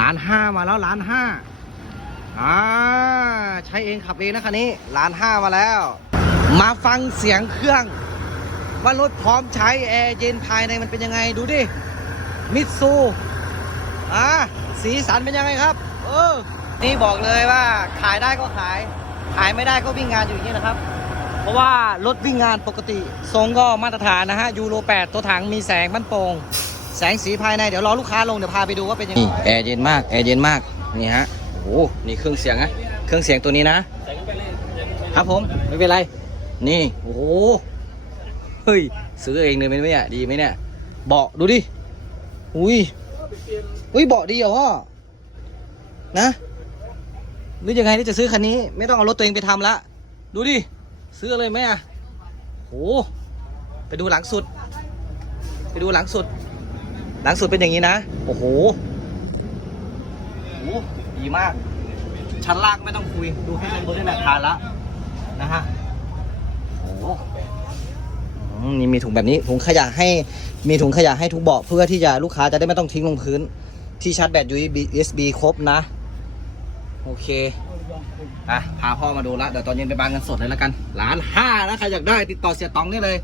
ล้านห้ามาแล้วล้านห้าอ่าใช้เองขับเองนะคันนี้ล้านห้ามาแล้ว มาฟังเสียงเครื่อง ว่ารถพร้อมใช้แอร์เย็นภายในมันเป็นยังไงดูดิมิตซูอ่าสีสันเป็นยังไงครับ เออ นี่บอกเลยว่าขายได้ก็ขาย ขายไม่ได้ก็วิ่งงานอยู่อย่างนี้นะครับ เพราะว่ารถวิ่งงานปกติ ทรงก็มาตรฐานนะฮะยูโร 8 ตัวถังมีแสงบั้นโป่ง แสงสีภายในเดี๋ยวรอลูกค้าลงเดี๋ยวพาไปดูว่าเป็นยังไงแอร์เย็นมากแอร์เย็นมากนี่ฮะโอ้โหนี่เครื่องเสียงนะเครื่องเสียงตัวนี้นะ ครับผมไม่เป็นไร นี่โอ้โหเฮ้ยซื้อเองเลยไหมเนี่ยดีไหมเนี่ยเบาะดูดิอุ้ยอุ้ยเบาะดีเหรอพ่อนะหรือยังไงที่จะซื้อคันนี้ ไม่ต้องเอารถตัวเองไปทำละ ดูดิซื้อเลยไหมอะโอ้ไปดูหลังสุด ไปดูหลังสุด หลังสุดเป็นอย่างนี้นะ โอ้โหโอ้โหดีมาก ชั้นล่างไม่ต้องคุย ดูให้เป็นบนได้แบบทานละนะฮะ โอ้โหนี่มีถุงแบบนี้ ถุงขยะให้ มีถุงขยะให้ทุกเบาะเพื่อที่จะลูกค้าจะได้ไม่ต้องทิ้งลงพื้น ที่ชาร์จแบต USB ครบนะ โอเคอะพาพ่อมาดูละ เดี๋ยวตอนเย็นไปบางกันสดเลยแล้วกันล้านห้านะใครอยากได้ติดต่อเสียตองนี่เลย